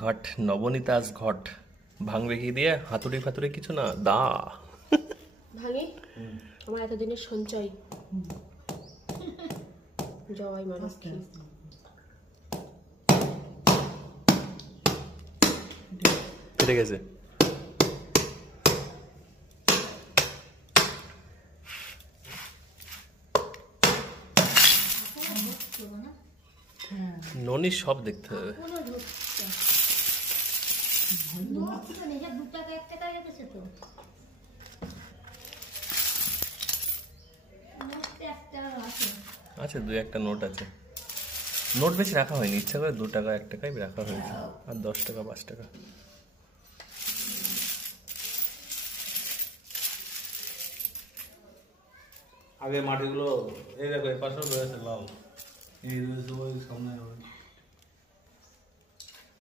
ঘট নবনীতাস ঘট ভাঙবে কি দিয়ে? হাতুড়ি ফাতুড়ি কিছু না, দা ভাঙি আমার এতদিনের সঞ্চয়। জয় মা লক্ষ্মী। কেটে গেছে। ননি সব দেখতে হবে। আচ্ছা, 2-1টা নোট আছে। নোট বেশি রাখা হয়নি, ইচ্ছা করে 2 টাকা 1 টাকাই রাখা হয়েছে, আর 10 টাকা 5 টাকা। আগে মাটিগুলো এই দেখো, এই পাশেও রয়েছে লাল, এই রয়েছে ওই সামনে।